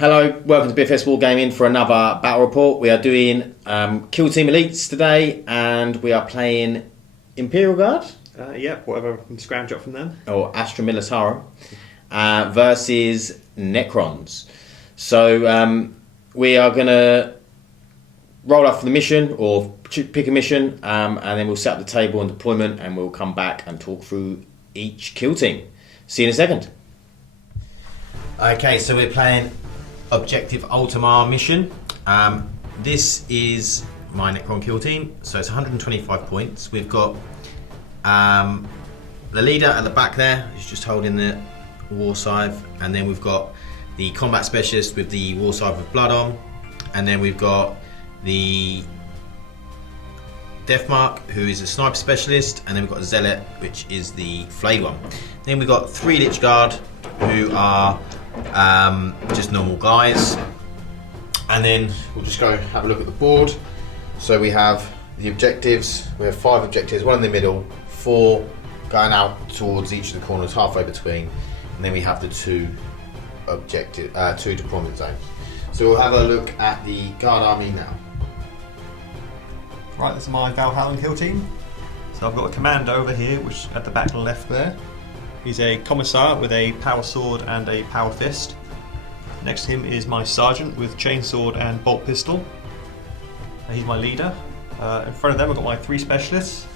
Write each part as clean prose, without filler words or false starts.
Hello, welcome to BFS Wargaming for another battle report. We are doing Kill Team Elites today, and we are playing Imperial Guard. Yep, whatever I can scrounge up from them. Or Astra Militarum versus Necrons. So we are going to roll off for the mission, or pick a mission, and then we'll set up the table and deployment, and we'll come back and talk through each kill team. See you in a second. Okay, so we're playing Objective Ultimar mission. This is my Necron kill team, so it's 125 points. We've got the leader at the back there, who's just holding the war scythe, and then we've got the combat specialist with the war scythe with blood on, and then we've got the Deathmark, who is a sniper specialist, and then we've got a zealot, which is the flayed one. Then we've got 3 Lich Guard, who are just normal guys, and then we'll just go have a look at the board. So we have the objectives. We have 5 objectives, 1 in the middle, 4 going out towards each of the corners, halfway between, and then we have the 2 deployment zones. So we'll have a look at the guard army now. Right, this is my Valhalla kill team. So I've got a commander over here, which at the back left there. He's a commissar with a power sword and a power fist. Next to him is my sergeant with chainsword and bolt pistol. He's my leader. In front of them I've got my 3 specialists.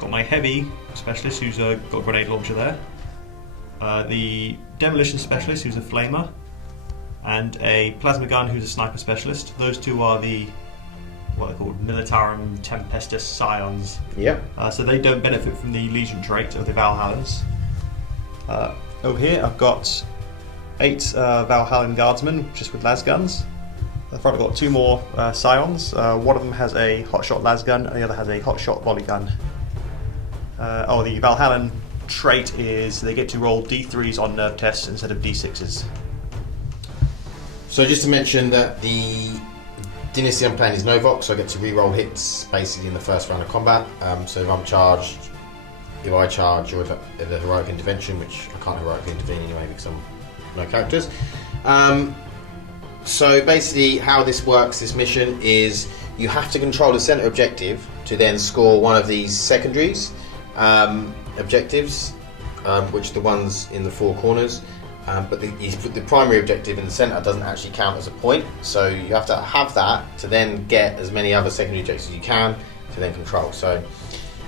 Got my heavy specialist, who's got a grenade launcher there. The demolition specialist, who's a flamer. And a plasma gun, who's a sniper specialist. Those 2 are the what they're called Militarum Tempestus Scions. Yep. So they don't benefit from the Legion trait of the Valhallans. Over here I've got 8 Valhallan guardsmen just with las guns. At the front I've got 2 more Scions. One of them has a hotshot las gun and the other has a hotshot volley gun. The Valhallan trait is they get to roll D3s on nerve tests instead of D6s. So just to mention that the dynasty I'm playing is Novox, so I get to re-roll hits basically in the first round of combat. So if I'm charged, if I charge, or if a heroic intervention, which I can't heroically intervene anyway because I'm no characters. So basically how this works, this mission, is you have to control the centre objective to then score one of these secondaries objectives, which are the ones in the 4 corners. But the primary objective in the centre doesn't actually count as a point, so you have to have that to then get as many other secondary objectives as you can to then control. So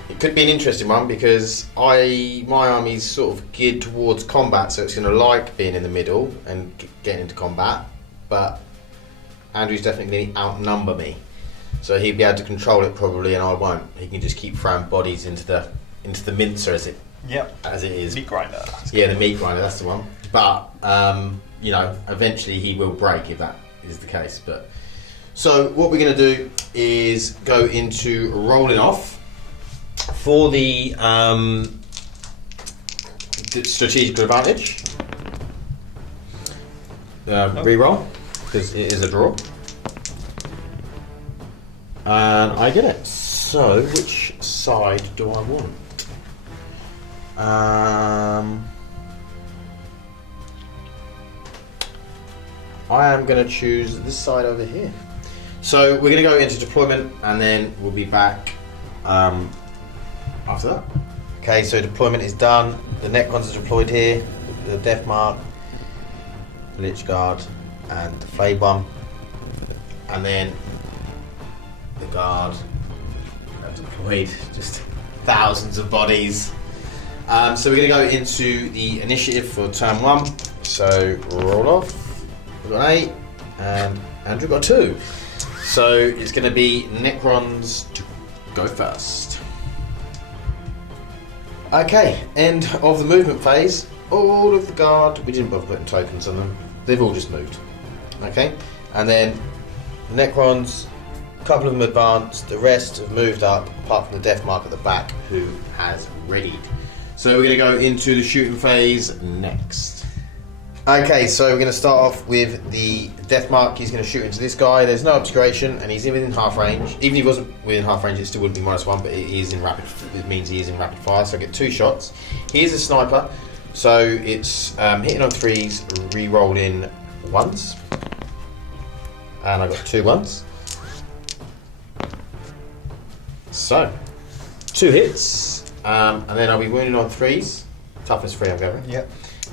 it could be an interesting one because my army's sort of geared towards combat, so it's going to like being in the middle and getting into combat, but Andrew's definitely going to outnumber me, so he'd be able to control it probably, and I won't. He can just keep throwing bodies into the mincer as it is. Meat grinder. Yeah, the meat grinder, that's the one. But eventually he will break if that is the case. But so what we're going to do is go into rolling off for the strategical advantage. Reroll because it is a draw, and I get it. So which side do I want? I am going to choose this side over here. So we're going to go into deployment and then we'll be back after that. Okay, so deployment is done. The Necrons are deployed here. The Deathmark, the Lich Guard and the Flayed one. And then the Guard have deployed just thousands of bodies. So we're going to go into the initiative for turn 1. So roll off. We've got 8 and Andrew got 2. So it's going to be Necrons to go first. Okay, end of the movement phase. All of the guard, we didn't bother putting tokens on them, they've all just moved. Okay, and then Necrons, a couple of them advanced, the rest have moved up apart from the Deathmark at the back who has readied. So we're going to go into the shooting phase next. Okay, so we're going to start off with the Deathmark. He's going to shoot into this guy. There's no obscuration, and he's within half range. Even if he wasn't within half range, it still would be -1, but it means he is in rapid fire, so I get 2 shots. He is a sniper, so it's hitting on 3s, re-rolling 1s. And I got 2 ones. So, 2 hits, and then I'll be wounded on 3s. Toughness 3, I'm going. Yep.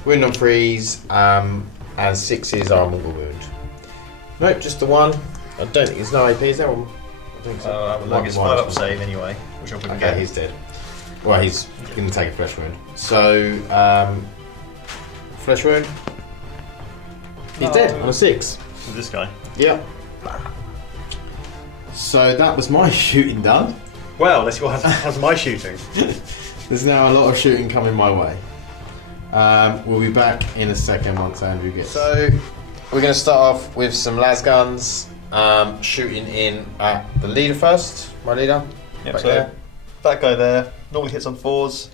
Wounded on 3s, and 6s are mortal wound. Nope, just the 1. I don't think there's no AP, is there? I think so. Well, it's 5 up save anyway, which I wouldn't get. Okay, he's dead. Well, he's going to take a flesh wound. So, flesh wound. He's dead on a 6. With this guy. Yep. So that was my shooting done. Well, let's go. How's my shooting? There's now a lot of shooting coming my way. We'll be back in a second once Andrew gets. So we're going to start off with some las guns, shooting in at the leader first. My leader. Yep. Back So there. that guy there normally hits on 4s.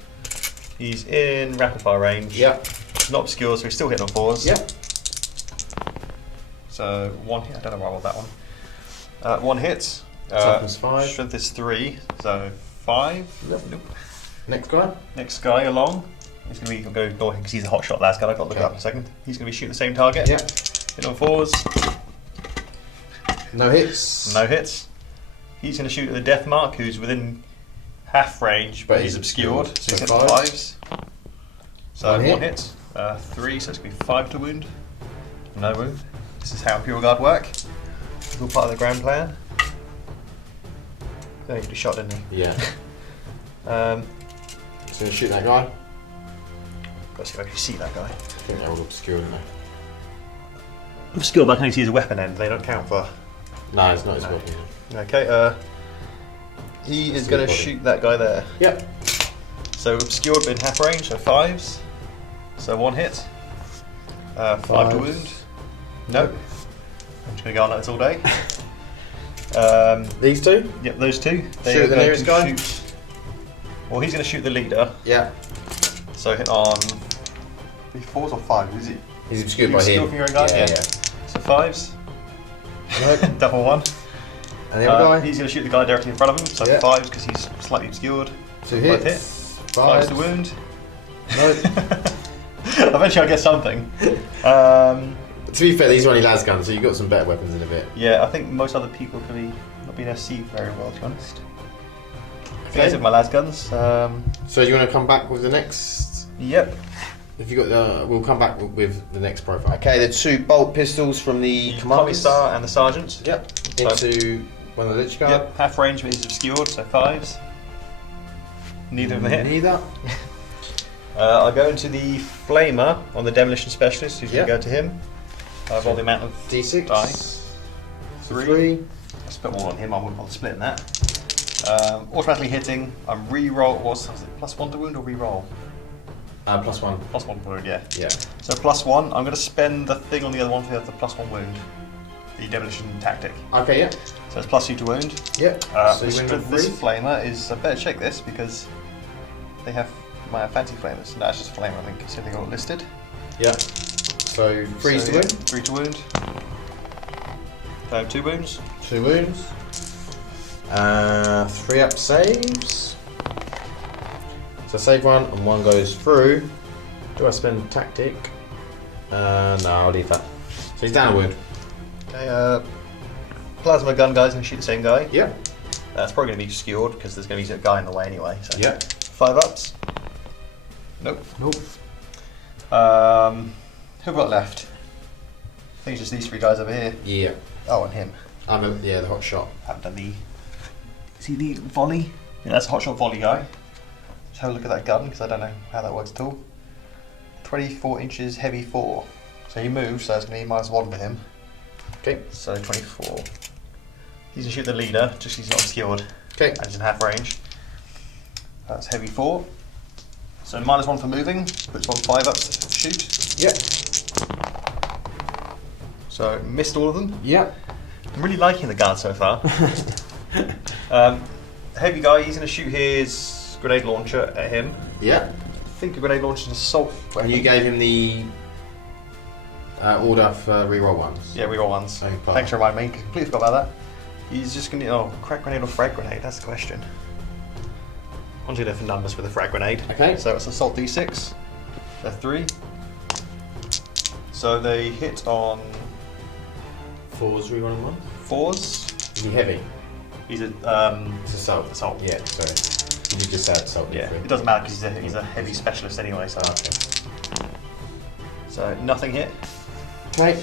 He's in rapid fire range. Yep. Not obscure, so he's still hitting on 4s. Yep. So 1 hit. I don't know why I rolled that one. 1 hit. Toughness 5. Strength is 3, so 5. Nope. Next guy. Next guy along. He's going to be go because he's a hot shot last guy. I've got to look it up in a second. He's going to be shooting the same target. Yep. Hit on 4s. No hits. No hits. He's going to shoot at the death mark, who's within half range, but he's obscured. So he's hitting 5s. So 1 hit. 3, so it's going to be 5 to wound. No wound. This is how Imperial Guard work. It's all part of the grand plan. Oh, he shot, didn't he? Yeah. Um, So gonna shoot that guy. Gotta see if I can see that guy. I think they're all obscure, aren't they? Obscure, but I can only see his weapon end. They don't count for. No, it's not his weapon. Okay. He is going to shoot that guy there. Yep. So obscured, but in half range, so 5s. So 1 hit. 5 to wound. Nope. I'm just going to go on like this all day. These 2? Yep, those 2. Shoot the nearest guy. Well, he's going to shoot the leader. Yeah. So hit on 4s or 5s, is it? He's obscured by him. From your own guy? Yeah. So 5s. Nope. Double 1. And the other guy? He's going to shoot the guy directly in front of him, so 5s because he's slightly obscured. 2 hits. 5 to wound. Nope. Eventually I'll get something. To be fair, these are only las guns, so you've got some better weapons in a bit. Yeah, I think most other people could be not being able to see very well, to be honest. Okay. These are my las guns. So do you want to come back with the next? Yep. If you got the, we'll come back with the next profile. Okay, the 2 bolt pistols from the commanders. Commissar and the sergeant. Yep. Into one of the lich guard. Yep. Half range, but he's obscured, so 5s. Neither of them hit. Neither. I'll go into the flamer on the demolition specialist. Who's going to go to him? I've rolled the amount of D6. die. 3. I'll split all on him. I wouldn't bother splitting that. Automatically hitting. I'm re-roll. Was it +1 to wound or re-roll? +1. +1 to wound, yeah. Yeah. So +1. I'm going to spend the thing on the other one for the +1 wound. The demolition tactic. Okay, yeah. So it's +2 to wound. Yep. So this flamer is. I better check this because they have my fancy flamers. No, it's just a flamer. I think. So they got it listed. Yeah. So 3 to wound. 3 to wound. 2 wounds. 2 wounds. 3 up saves. So save 1 and 1 goes through. Do I spend tactic? No, I'll leave that. So he's down a wound. Okay, plasma gun guy's going to shoot the same guy. Yep. That's probably going to be obscured because there's going to be a guy in the way anyway. So. Yep. 5 ups. Nope. Nope. Who have we got left? I think it's just these 3 guys over here. Yeah. Oh, and him. Yeah, the hot shot. Haven't done the. See the volley? Yeah, that's a hot shot volley guy. Just have a look at that gun because I don't know how that works at all. 24 inches, heavy 4. So he moves, so that's going to be -1 for him. Okay. So 24. He's going to shoot the leader, just he's not obscured. Okay. And he's in half range. That's heavy 4. So -1 for moving, puts on 5 up to shoot. Yep. So missed all of them. Yep. I'm really liking the guard so far. Heavy guy, he's going to shoot his grenade launcher at him. Yep. I think a grenade launcher is an assault weapon. And you gave him the order for reroll ones. Yeah, reroll ones. Same part. Thanks for reminding me, completely forgot about that. He's just going to, crack grenade or frag grenade, that's the question. I'll do different numbers for the frag grenade. Okay. So it's assault d6, they're 3. So they hit on 4s rerolling 1. 4s. Is he heavy? He's a It's assault. assault. Yeah, sorry. You just said assault. Yeah, it doesn't matter because he's a heavy specialist anyway. So so nothing hit. Okay.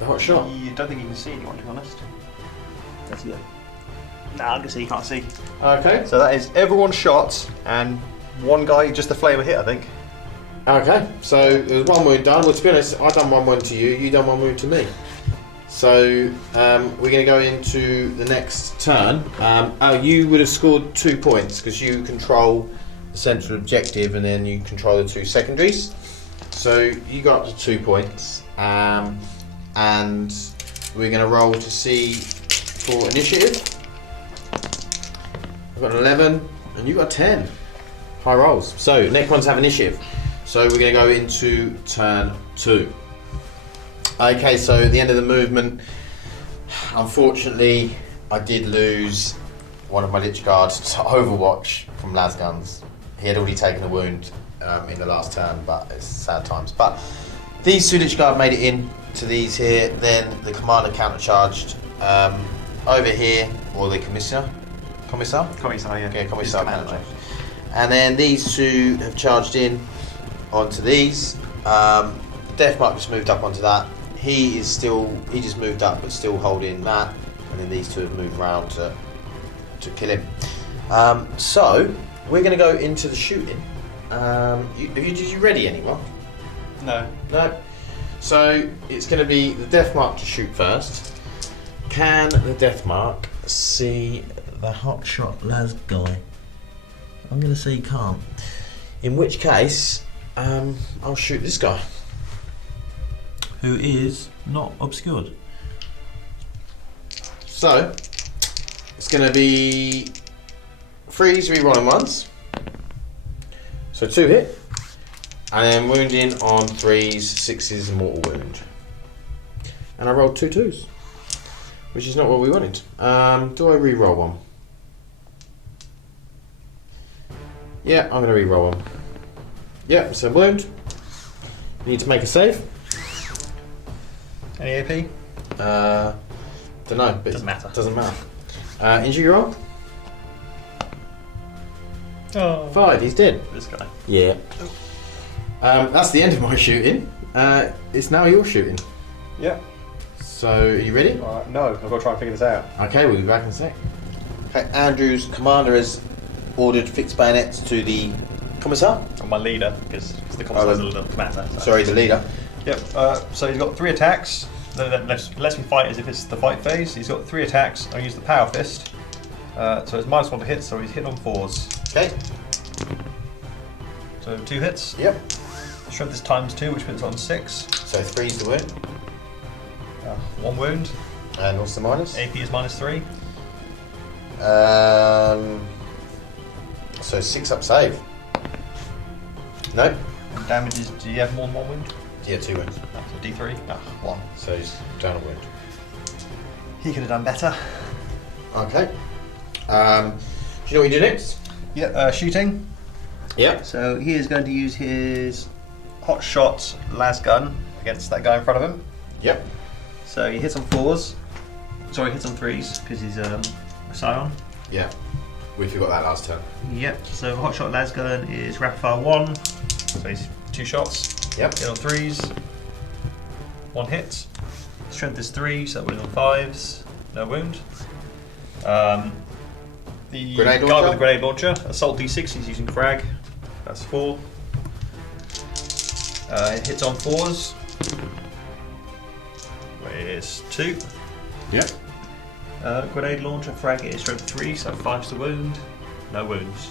The hot shot. You don't think you can see anyone, to be honest. That's good. Nah, I can see. You can't see. Okay. So that is everyone shot and one guy just a flavor hit, I think. Okay, so there's 1 wound done. Well, to be honest, I done 1 wound to you, you done 1 wound to me. So we're going to go into the next turn. You would have scored 2 points because you control the central objective and then you control the 2 secondaries. So you got up to 2 points, and we're going to roll to see for initiative. I've got an 11 and you got a 10. High rolls. So Necrons have initiative. So we're going to go into turn 2. Okay, so at the end of the movement, unfortunately, I did lose one of my Lich Guards to Overwatch from Lasguns. He had already taken a wound in the last turn, but it's sad times. But these 2 Lich Guard made it in to these here. Then the commander countercharged over here, or the Commissar, Commissar, yeah. Okay, Commissar countercharged. And then these 2 have charged in onto these. Deathmark just moved up onto that. He just moved up but still holding that, and then these 2 have moved around to kill him. So we're going to go into the shooting. Did you ready anyone? No. So it's going to be the Deathmark to shoot first. Can the Deathmark see the hot shot las guy? I'm going to say he can't. In which case, I'll shoot this guy, who is not obscured. So it's going to be 3s rerolling 1s. So 2 hit, and then wounding on 3s, 6s, and mortal wound. And I rolled 2 2s, which is not what we wanted. Do I re-roll 1? Yeah, I'm going to re-roll 1. Yeah, so wound. You need to make a save. Any AP? Don't know, but doesn't matter. Injury roll. Oh. 5, he's dead. This guy. Yeah. That's the end of my shooting. It's now your shooting. Yeah. So, are you ready? No, I've got to try and figure this out. Okay, we'll be back in a sec. Okay, Andrew's commander has ordered fixed bayonets to the Commissar. And my leader, because the Commissar's a little commander. So. Sorry, the leader. Yep, so he's got 3 attacks. That lets me fight as if it's the fight phase. He's got 3 attacks. I'll use the Power Fist. So it's -1 to hit, so he's hit on 4s. Okay. So 2 hits. Yep. Strength is ×2, which puts on 6. So 3's the wound. 1 wound. And what's the minus? AP is -3. So 6 up save. No. And damages, do you have more than 1 wound? Yeah, 2 wounds. So D3? 1. So he's down a wound. He could have done better. Okay. Do you know what you do next? Yeah, shooting. Yep. So he is going to use his hot shot las gun against that guy in front of him. Yep. So he hits on 4s. Sorry, hits on 3s because he's a scion. Yeah. We forgot that last turn. Yep. So hot shot las gun is rapid fire 1. So he's 2 shots. Yep. Hit on 3s. 1 hit. Strength is 3, so that would on 5s. No wound. The Grenade guy launcher? with the grenade launcher, assault D6, he's using frag. That's 4. It hits on 4s. It's 2. Yep. Grenade launcher, frag is strength 3, so 5's the wound. No wounds.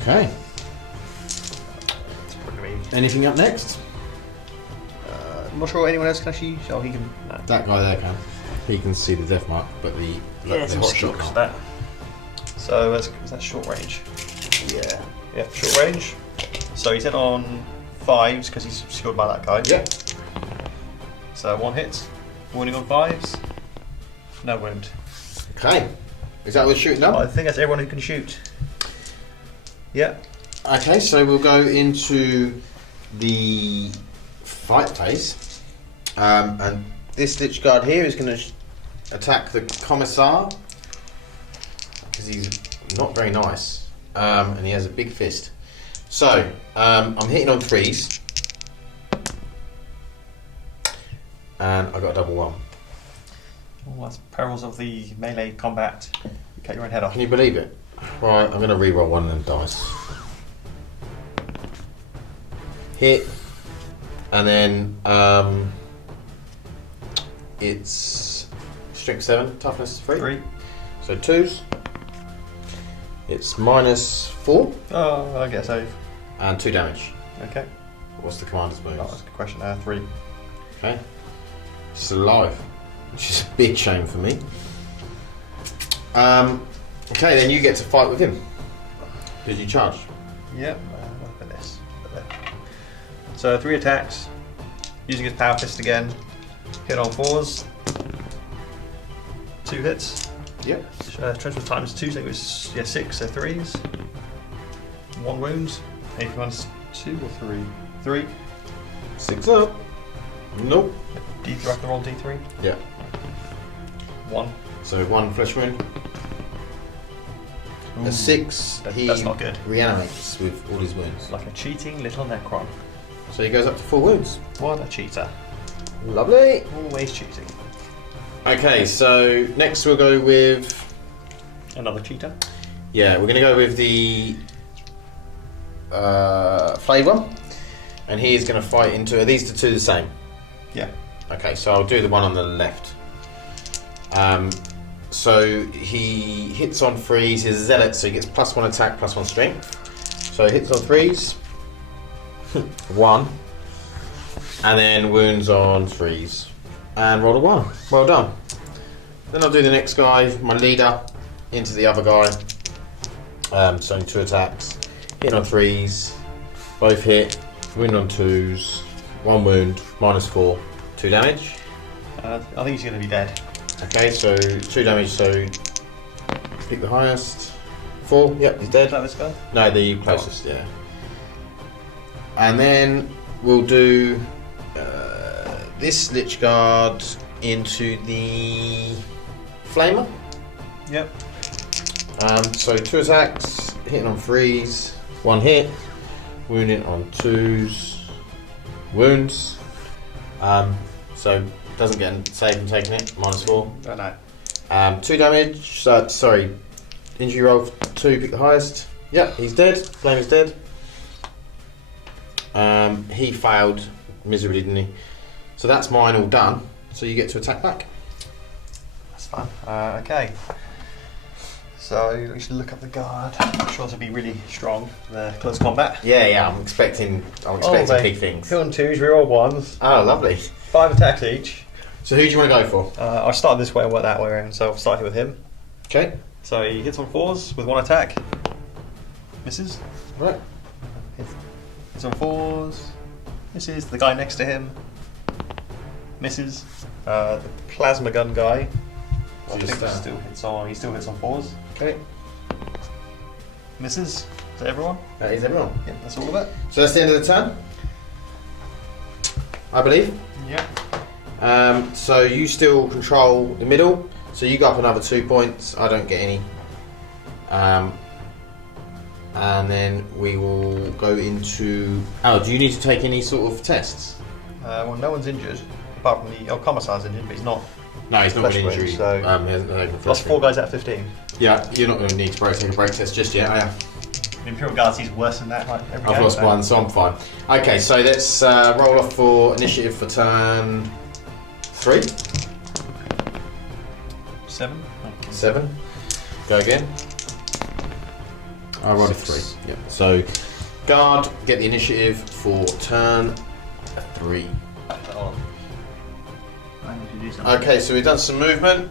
Okay. It's probably me. Anything up next? I'm not sure anyone else can actually. Oh, he can. No. That guy there can. He can see the death mark, but the hot shot can't. That. So is that short range? Yeah. Yeah, short range. So he's hit on 5s because he's secured by that guy. Yep. So 1 hit. Wounding on 5s. No wound. Okay. Is that what shooting done? I think that's everyone who can shoot. Yeah. Okay, so we'll go into the fight phase. And this Lich Guard here is going to attack the Commissar because he's not very nice, and he has a big fist. So I'm hitting on 3s, and I got a double 1. Oh, that's perils of the melee combat. You cut your own head off. Can you believe it? Right, I'm going to re-roll one of them dice. Hit, and then it's strength 7, toughness 3. 3. So 2s. It's -4 Oh, I get a save. and 2 damage. Okay. What's the commander's Oh, bonus? that's a good question. 3. Okay. She's alive, which is a big shame for me. Okay, then you get to fight with him. Because you charge. Yep. Look at this. So 3 attacks. Using his power fist again. Hit on 4s. 2 hits. Yep. Transfer times 2, so it was 6, so 3s. 1 wound. AP minus 2 or 3? 3. 6 up. Nope. D3, I have to roll D3. Yeah. 1. So 1 flesh wound. Ooh. A 6, he That's not good. reanimates with all his wounds. Like a cheating little Necron. So he goes up to 4 wounds. What a cheater. Lovely. Always cheating. Okay, so next we'll go with... Another cheater. Yeah, we're going to go with the flayed one. And he is going to fight into... Are these the 2 the same? Yeah. Okay, so I'll do the one on the left. So he hits on 3s, he's a zealot, so he gets +1 attack, +1 strength. So he hits on 3s, 1, and then wounds on 3s, and roll a 1. Well done. Then I'll do the next guy, my leader, into the other guy. So 2 attacks, hit on 3s, both hit, wound on 2s, 1 wound, -4, 2 damage. I think he's going to be dead. Okay, so 2 damage, so pick the highest. 4, yep, he's dead. Is that this guy? No, the closest, yeah. And then we'll do this Lich Guard into the Flamer. Yep. So 2 attacks, hitting on 3s, 1 hit, wounding on 2s, wounds. So doesn't get a save from taking it, -4. Oh no. 2 damage, sorry, injury roll 2, pick the highest. Yep, he's dead, Flamer's dead. He failed miserably, didn't he? So that's mine all done, so you get to attack back. That's fun. Okay. So we should look up the guard. I'm sure to be really strong for the close combat. Yeah, I'm expecting big things. Hit on 2s, reroll 1s. Oh, lovely. 5 attacks each. So who do you want to go for? I'll start this way and work that way around, so I'll start here with him. Okay. So he hits on 4s with 1 attack. Misses. Right. Hits on 4s. Misses. The guy next to him. Misses. The plasma gun guy. I think he still hits on 4s. Okay. Misses. Is that everyone? That is everyone. Yep, that's all of it. So that's the end of the turn, I believe. Yeah. So you still control the middle, so you go up another 2 points, I don't get any. And then we will go into... Oh, do you need to take any sort of tests? Well, no one's injured, apart from the... Oh, Commissar's injured, but he's not. No, he's not Flesh got an injury. wound, so- he hasn't taken a flesh Lost 4 wound. guys out of 15. Yeah, you're not going to need to take a break test just yet, are you? The Imperial Guard sees worse than that. Like, every I've game, lost so- 1, so I'm fine. Okay, so let's roll off for initiative for turn 3. 7. 7. Go again. I rolled a 3. Yep. So, guard, get the initiative for turn 3. Okay, so we've done some movement.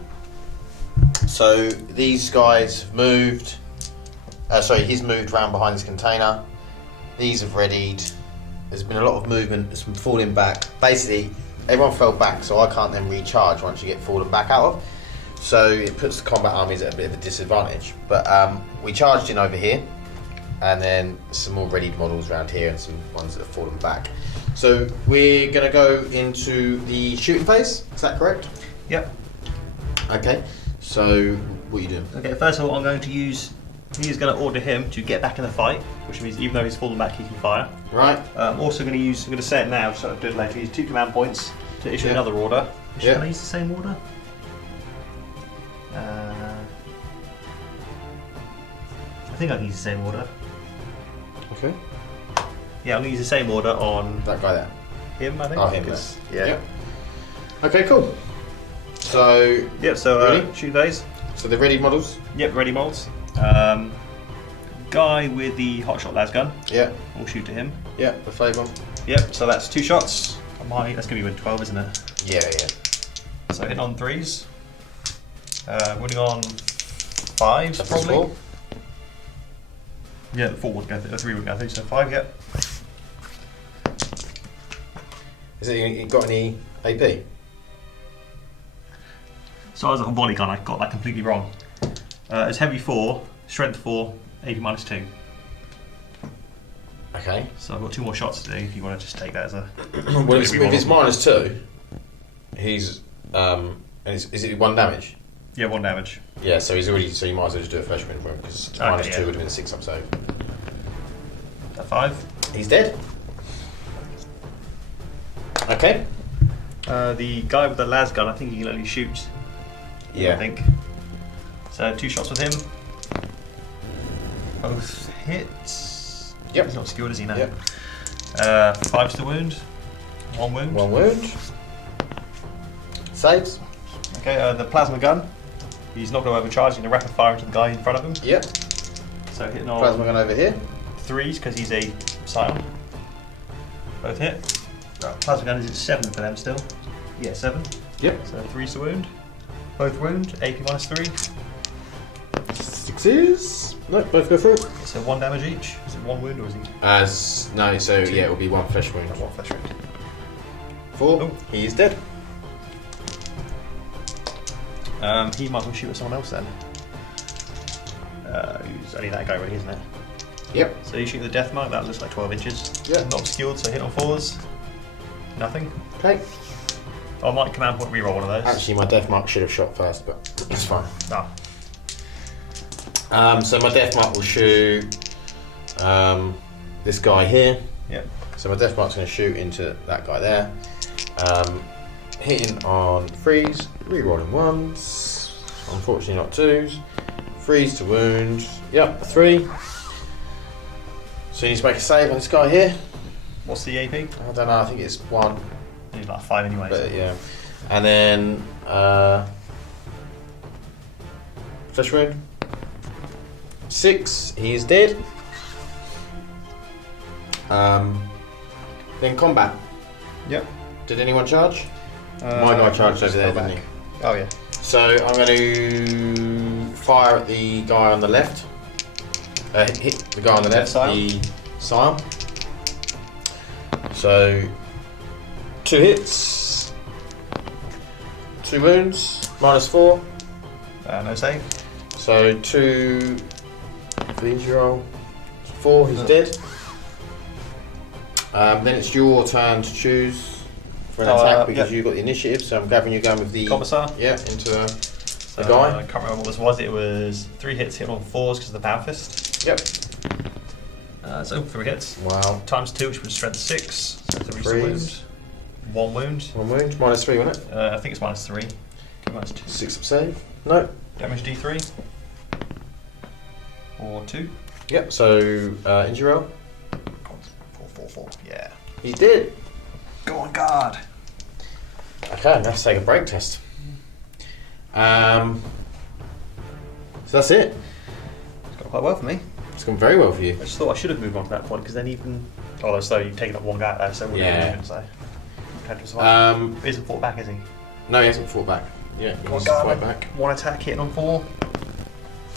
So these guys have moved. He's moved round behind this container. These have readied. There's been a lot of movement. There's been falling back. Basically, everyone fell back, so I can't then recharge once you get fallen back out of. So it puts the combat armies at a bit of a disadvantage. But we charged in over here. and then some more readied models around here and some ones that have fallen back. So we're going to go into the shooting phase, is that correct? Yep. Okay, so what are you doing? Okay, first of all, I'm going to use. He's going to order him to get back in the fight, which means even though he's fallen back, he can fire. Right. I'm also going to use. I'm going to say it now, so I'll do it later. Use 2 command points to issue another order. Can I use the same order? I think I can use the same order. Okay. Yeah, I'm going to use the same order on That guy there. him, I think. Oh, him. Yeah. Yep. Okay, cool. So. Yeah. So ready? shoot phase. So the ready models. Yep, ready molds. Guy with the hotshot las gun. Yeah. We'll shoot to him. Yeah, the flag one. Yep. So that's 2 shots. That's going to be with 12, isn't it? Yeah, yeah. So hitting on 3s. Winning on 5s That's probably. 4. Yeah, 4 would go through. 3 would go through. So 5. Yep. Is it you got any AP? So I was like a volley gun. I got that completely wrong. It's heavy 4, strength 4, AP -2. Okay. So I've got 2 more shots to do. If you want to just take that as a. Well, if it's -2, he's is it 1 damage? Yeah, 1 damage. Yeah, so he's already. So you might as well just do a flesh wound for him because -2 would have been a 6-up save. At 5. He's dead. Okay. The guy with the las gun, I think he can only shoot. Yeah. I think. So 2 shots with him. Both hits. Yep. He's not skilled, is he? No. Yep. 5 to the wound. 1 wound. 1 wound. Saves. Okay, the plasma gun. He's not going to overcharge. He's going to rapid fire into the guy in front of him. Yep. So hitting on Plasma gun over here. 3s because he's a scion. Both hit. Plasma gun is at 7 for them still. Yeah, 7. Yep. So 3's to wound. Both wound. AP -3. 6s. No, both go through. So 1 damage each. Is it 1 wound or is he? No, so yeah, it will be 1 flesh wound. 1 flesh wound. 4. Oh. He is dead. He might as well shoot at someone else then. Who's only that guy really, isn't it? Yep. So you shoot the death mark, that looks like 12 inches. Yeah. Not skilled, so hit on 4s. Nothing. Okay. I might command point reroll one of those. Actually, my death mark should have shot first, but it's fine. Ah. So my death mark will shoot this guy here. Yep. So my death mark's going to shoot into that guy there. Hitting on 3s, rerolling 1s. Unfortunately, not 2s. 3s to wound. Yep, 3. So you need to make a save on this guy here. What's the AP? I don't know. I think it's 1. He's like 5 anyway. But So. yeah, and then flesh wound 6. He is dead. Then combat. Yep. Did anyone charge? My guy charged over there, didn't he? Oh yeah. So I'm going to fire at the guy on the left. Hit the guy on the left, the scion. So 2 hits, 2 wounds, -4. No save. So 2 for the injury roll. 4, he's dead. Then it's your turn to choose for an attack because you got the initiative. So I'm gathering you going with the Commissar. Yeah, into the guy. guy. I can't remember what this was. It was 3 hits hitting on 4s because of the power fist. Yep. So 3 hits. Wow. Times 2, which was strength 6. So 3 Threes. wound. 1 wound. 1 wound, -3, wasn't it? I think it's -3. -2. 6-up save. No. Damage D3. Or 2. Yep. So injury roll. 4. Yeah. He's dead. Go on guard. Okay, let's take a break test. So that's it. It's gone quite well for me. It's gone very well for you. I just thought I should have moved on to that point because then even. Oh, so you've taken up 1 guy there, so Yeah. So. He isn't fought back, is he? No, he hasn't fought back. Yeah, he Go on wants to guard. fight back. 1 attack hitting on 4.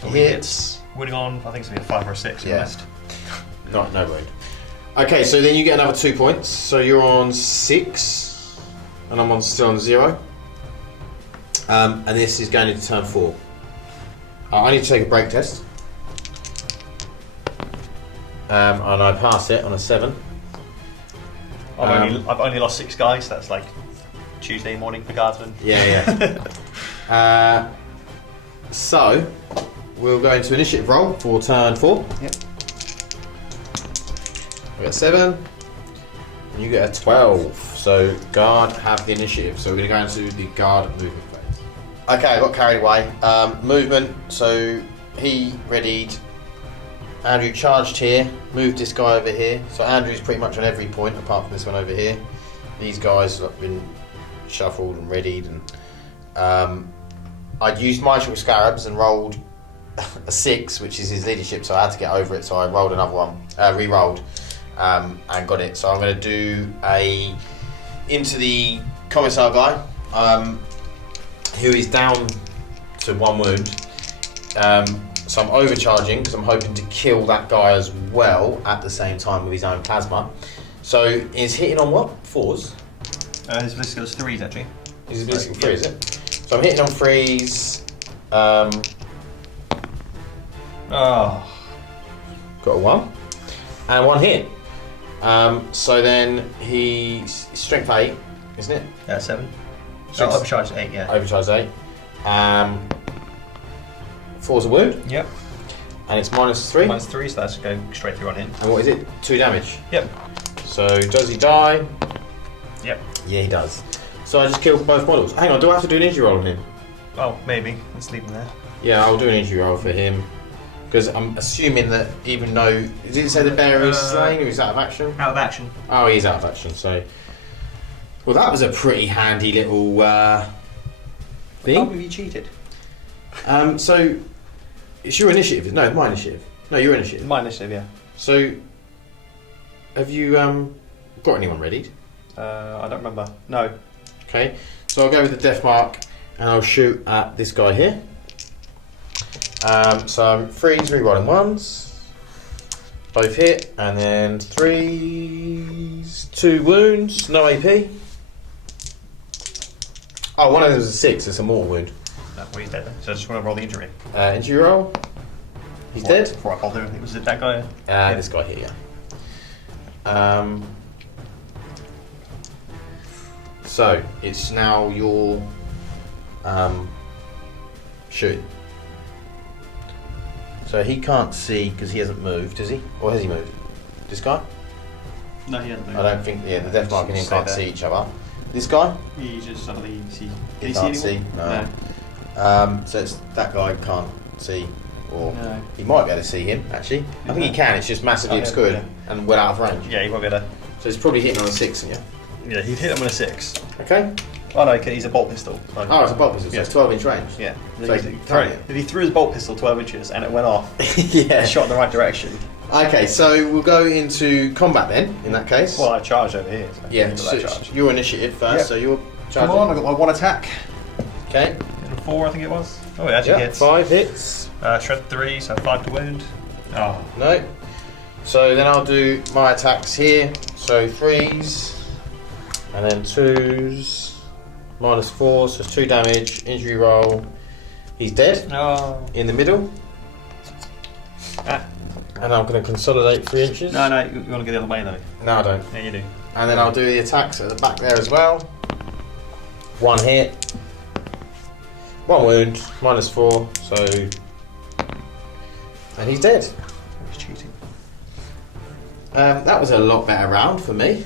Hits. Winning on, I think it's going to be a 5 or a 6. Yeah. No wound. Okay, so then you get another 2 points. So you're on 6, and I'm still on 0. And this is going into turn 4. I need to take a break test. and I pass it on a 7. I've only lost 6 guys. So that's like Tuesday morning for guardsmen. Yeah. So we'll go into initiative roll for turn 4. Yep. We got 7. And you get a 12. So guard have the initiative. So we're going to go into the guard movement phase. Okay, I got carried away. Movement. So he readied. Andrew charged here. Moved this guy over here. So Andrew's pretty much on every point apart from this one over here. These guys have been shuffled and readied, and I'd used Martial Scarabs and rolled a 6, which is his leadership, so I had to get over it, so I rolled another one, re-rolled, and got it. So I'm going to do into the Commissar guy, who is down to 1 wound, so I'm overcharging because I'm hoping to kill that guy as well at the same time with his own plasma. So he's hitting on what? 4s? His ballistic was 3s actually. His ballistic 3, is it? So I'm hitting on 3s. Got a 1 and 1 hit. So then he's strength 8, isn't it? Yeah, 7. Oh, overcharged 8, yeah. Overcharged 8. 4's a wound. Yep. And it's -3. -3, so that's going straight through on him. And what is it? 2 damage. Yep. So does he die? Yep. Yeah, he does. So I just killed both models. Hang on, do I have to do an injury roll on him? Oh, maybe. Let's leave him there. Yeah, I'll do an injury roll for him. Because I'm assuming that even though... Did it say the bearer is slain or is out of action? Out of action. Oh, he's out of action, so... Well, that was a pretty handy little thing. I can't believe you cheated. So, it's your initiative. No, it's my initiative. No, your initiative. My initiative, yeah. So, have you got anyone readied? I don't remember. No. Okay, so I'll go with the death mark and I'll shoot at this guy here. So I'm 3s, re-rolling 1s. Both hit, and then 3s, 2 wounds, no AP. Oh, one of them is a 6, it's a mortal wound. No, well, he's dead then. So I just want to roll the injury. Injury roll. He's dead. Before I called him, was it that guy? This guy here, yeah. So it's now your shoot. So he can't see because he hasn't moved, does he? Or has he moved? This guy? No, he hasn't moved. I don't think. Yeah, the death mark and him Stay can't there. see each other. This guy? He's just suddenly see. Can He he can't see see. anyone? No. So it's that guy can't see, or No. he might be able to see him. Actually, I think he can. It's just massively Oh, yeah, obscured yeah. and well out of range. Yeah, he won't be able to. So it's probably hitting on a 6, isn't it? Yeah, he'd hit him with a 6. Okay. Oh no, he's a bolt pistol. Oh, it's a bolt pistol. So it's 12-inch range. Yeah. So He threw his bolt pistol 12 inches and it went off. Yeah. He shot in the right direction. Okay, so we'll go into combat then. In that case. Well, I charged over here. So yeah. into So that charge. your initiative first. Yep. So you're charging. Come on, I got my 1 attack. Okay. 4, I think it was. Oh, it actually Yeah. hits. 5 hits. Shred 3, so 5 to wound. Oh. No. So then I'll do my attacks here. So 3s, and then 2s, -4, so it's 2 damage. Injury roll. He's dead. Oh. In the middle. Ah. And I'm going to consolidate 3 inches. No, you want to get the other way though. No, I don't. Yeah, you do. And then I'll do the attacks at the back there as well. 1 hit. 1 wound. -4. So. And he's dead. He's cheating. That was a lot better round for me.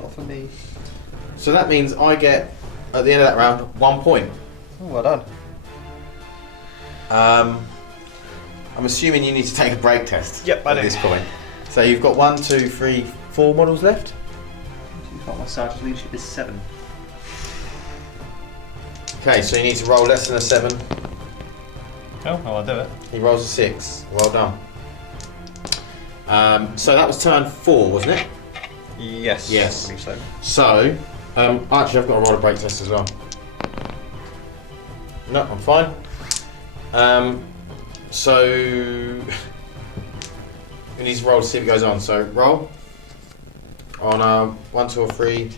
Not for me. So that means I get, at the end of that round, 1 point. Oh, well done. I'm assuming you need to take a break test. Yep, I at do. this point. So you've got 1, 2, 3, 4 models left. You've got my sergeant's leadership is 7. Okay, so you need to roll less than a 7. Oh, well, I'll do it. He rolls a 6. Well done. So that was turn 4, wasn't it? Yes. Yes. I believe so. So, actually I've got to roll a break test as well. No, I'm fine. So, we need to roll to see if it goes on. So, roll. On 1, 2 or 3.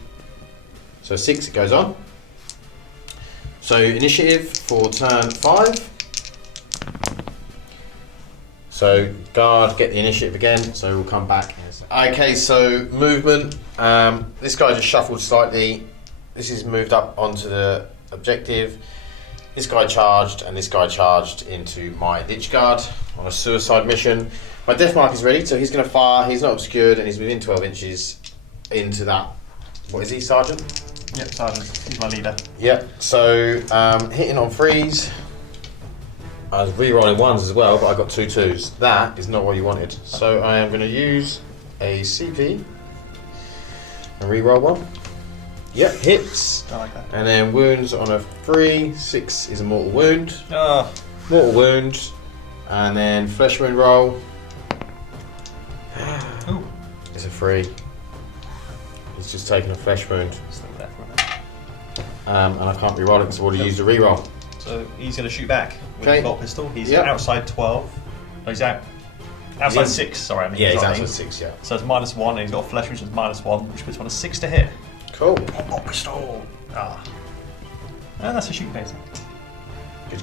So 6, it goes on. So, initiative for turn 5. So guard, get the initiative again, so we'll come back. Okay, so movement. This guy just shuffled slightly. This is moved up onto the objective. This guy charged, and this guy charged into my Lich Guard on a suicide mission. My death mark is ready, so he's going to fire. He's not obscured, and he's within 12 inches into that. What is he, Sergeant? Yep, Sergeant. He's my leader. Yep, so hitting on freeze. I was re-rolling ones as well, but I got 2 twos. That is not what you wanted. So I am going to use a CP and re-roll one. Yep, hits. I like that. And then wounds on a 3. 6 is a mortal wound. Oh. Mortal wound. And then flesh wound roll. Ooh. It's a 3. He's just taken a flesh wound. And I can't re-roll it because I've already used a re-roll. So he's going to shoot back with Okay. a bolt pistol. He's Yep. outside 12. Oh, he's outside 6, sorry. I mean, Yeah, he's not outside me. 6, yeah. So it's -1, and he's got a flesh, which is -1, which puts him on a 6 to hit. Cool. Bolt pistol. And that's a shooting phase.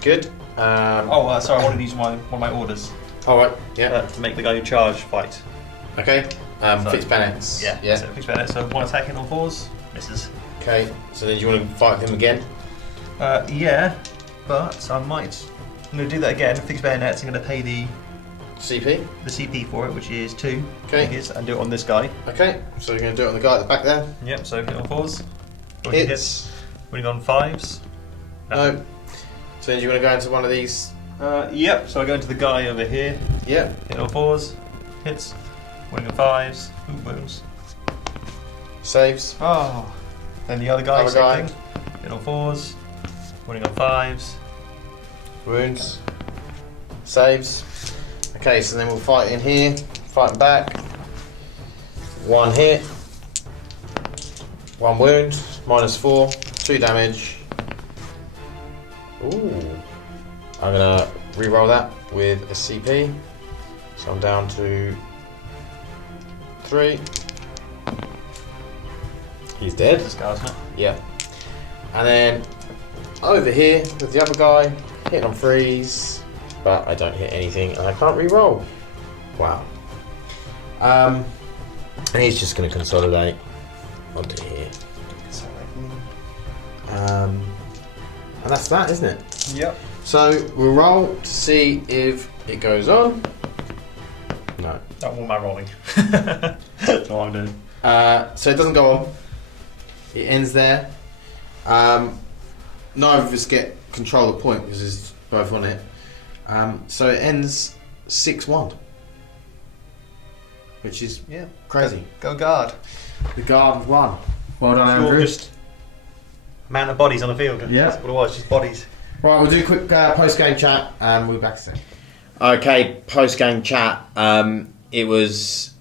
Good. Sorry, I wanted to use one of my orders Alright, yeah. to make the guy who charged fight. Okay. Fix bayonets. Yeah. So fix bayonet. So one attack hit on 4s, misses. Okay, so then do you want to fight him again? Yeah, but I'm going to do that again. Fix bayonets. I'm going to pay the CP? CP for it, which is 2. Okay. And do it on this guy. Okay, so you're going to do it on the guy at the back there? Yep. So hit on 4s. Hits. Winning on 5s. No. So then do you want to go into one of these? Yep. So I go into the guy over here. Yep. Hit on 4s. Hits. Winning on 5s. Ooh, wounds. Saves. Oh. Then the other guy. Other guy. Same thing. Hit on 4s. Winning on 5s. Wounds. Saves. Okay, so then we'll fight in here. Fighting back. 1 hit. 1 wound. -4. 2 damage. Ooh. I'm going to re-roll that with a CP. So I'm down to 3. He's dead. This guy, isn't it? Yeah. And then over here with the other guy, hitting on 3s, but I don't hit anything and I can't re-roll. Wow. And he's just going to consolidate onto here. And that's that, isn't it? Yep. So we'll roll to see if it goes on. No. Not all my rolling. That's what I'm doing. So it doesn't go on. It ends there. Neither of us get control of the point because it's both on it. So it ends 6-1, which is crazy. Go guard. The guard won. Well done, You're Andrew. just amount of bodies on the field. Yeah. That's what it was, just bodies. Right, we'll do a quick post-game chat and we'll be back soon. Okay, post-game chat. It was...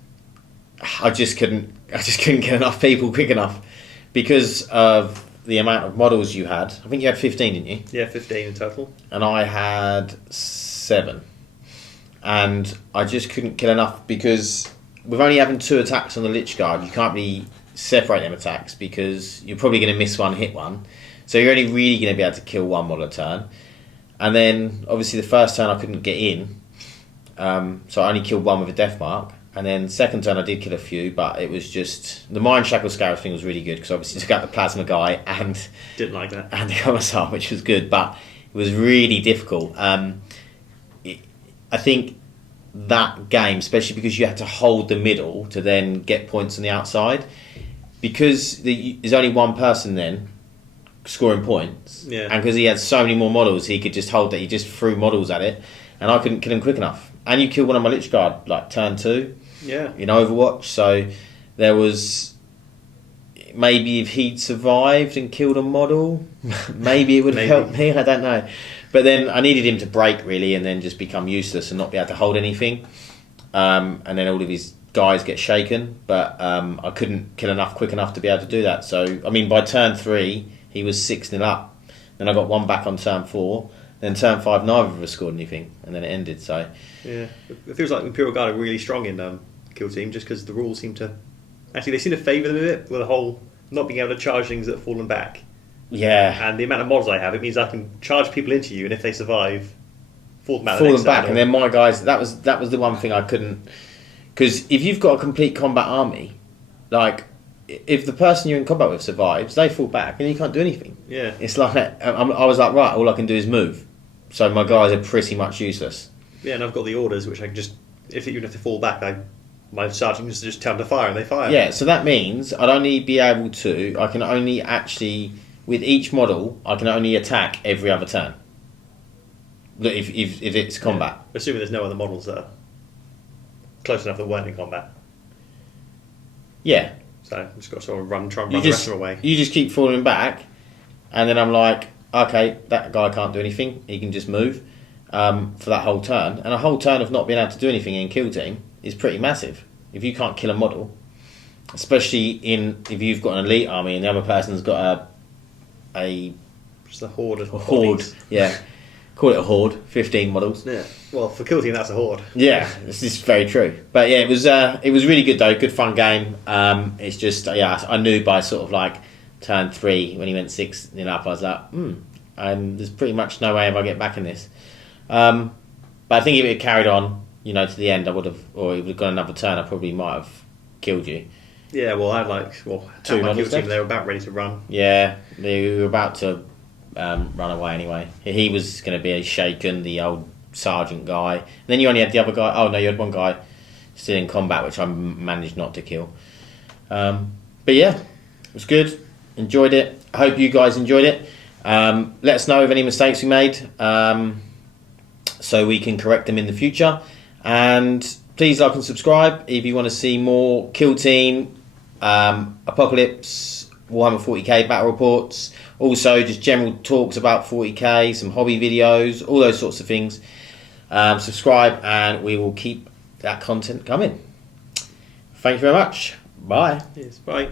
I just couldn't get enough people quick enough because of the amount of models you had. I think you had 15, didn't you? Yeah, 15 in total. And I had 7. And I just couldn't kill enough because with only having 2 attacks on the Lich Guard, you can't really separate them attacks because you're probably going to miss one, hit one. So you're only really going to be able to kill 1 model a turn. And then, obviously, the first turn I couldn't get in. So I only killed 1 with a death mark. And then second turn I did kill a few, but it was just... The Mind Shackle Scarab thing was really good because obviously took out the Plasma guy and... Didn't like that. And the Commissar, which was good, but it was really difficult. I think that game, especially because you had to hold the middle to then get points on the outside, because there's only one person then scoring points, Yeah. and because he had so many more models, he could just hold that. He just threw models at it, and I couldn't kill him quick enough. And you killed one of my Lich Guard like turn 2. Yeah. In Overwatch, so there was maybe if he'd survived and killed a model, maybe it would have helped me. I don't know, but then I needed him to break really, and then just become useless and not be able to hold anything. And then all of his guys get shaken, but I couldn't kill enough quick enough to be able to do that. So I mean, by turn 3, he was 6-0 up. Then I got 1 back on turn 4. Then turn 5, neither of us scored anything, and then it ended. So Yeah. It feels like Imperial Guard are really strong in Kill Team just because the rules seem to... Actually, they seem to favour them a bit with the whole not being able to charge things that have fallen back. yeah, And the amount of models I have, it means I can charge people into you, and if they survive, fall them back, and then my guys. That was the one thing I couldn't. Because if you've got a complete combat army, like if the person you're in combat with survives, they fall back and you can't do anything. Yeah. It's like I was like, right, all I can do is move. So my guys are pretty much useless. Yeah, and I've got the orders, which I can just even if they fall back, my sergeant can just tell them to fire, and they fire. Yeah, so that means I can only actually, with each model, I can only attack every other turn. If it's combat. Yeah. Assuming there's no other models that are close enough that weren't in combat. Yeah. So I've just got to sort of try and run the rest of them away. You just keep falling back, and then I'm like, okay, that guy can't do anything. He can just move for that whole turn. And a whole turn of not being able to do anything in kill team is pretty massive. If you can't kill a model, especially if you've got an elite army and the other person's got just a horde of bodies. Yeah. Call it a horde, 15 models. Yeah. Well, for kill team, that's a horde. Yeah, this is very true. But yeah, it was really good though. Good fun game. It's just I knew by sort of like turn 3 when he went 6 up, I was like, there's pretty much no way if I get back in this. But I think if it had carried on, to the end, I would have, or it would have gone another turn, I probably might have killed you. Yeah, well, I had two my kill models team. They were about ready to run. Yeah, they were about to run away anyway. He was going to be shaken, the old sergeant guy. And then you only had the other guy. Oh no, you had one guy still in combat, which I managed not to kill. But yeah, it was good. Enjoyed it. I hope you guys enjoyed it. Let us know of any mistakes we made, so we can correct them in the future. And please like and subscribe if you want to see more Kill Team, Apocalypse, Warhammer 40k battle reports. Also, just general talks about 40k, some hobby videos, all those sorts of things. Subscribe, and we will keep that content coming. Thank you very much. Bye. Yes, bye.